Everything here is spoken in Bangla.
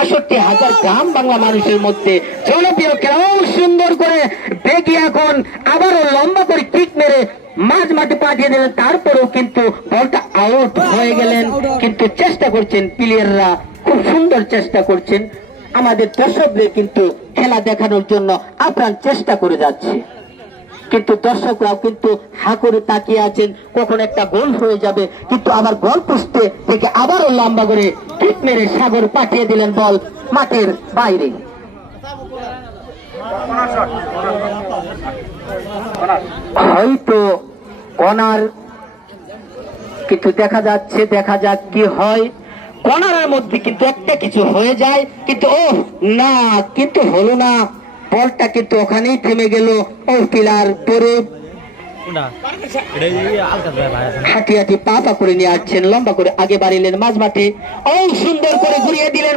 ৬৮,০০০ গ্রাম বাংলা মানুষের মধ্যে জনপ্রিয় খেলাও সুন্দর করে বেগে এখন আবারও লম্বা করে কিক মেরে মাঝ মাঠে পাঠিয়ে দিলেন। তারপরেও কিন্তু বলটা আউট হয়ে গেলেন। কিন্তু চেষ্টা করছেন প্লেয়াররা, খুব সুন্দর চেষ্টা করছেন। আমাদের দর্শকদের কিন্তু খেলা দেখানোর জন্য আপ্রাণ চেষ্টা করে যাচ্ছে, কিন্তু দর্শকরাও কিন্তু হা করে তাকিয়ে আছেন কখন একটা গোল হয়ে যাবে। কিন্তু আবার গোল পোস্টে থেকে আবারও লম্বা করে কিক মেরে সাগর পাঠিয়ে দিলেন বল মাঠের বাইরে। হয়তো কর্নার, কিন্তু দেখা যাচ্ছে, দেখা যাক কি হয়। কর্নারের মধ্যে কিন্তু একটা কিছু হয়ে যায়, কিন্তু ও না, কিন্তু হলো না। বলটা কিন্তু ওখানেই থেমে গেল। ও পিলার পরে হাঁটি হাঁটি পা পা করে নিয়ে আসছেন, লম্বা করে আগে বাড়িলেন মাঝ মাঠে। ও সুন্দর করে ঘুরিয়ে দিলেন।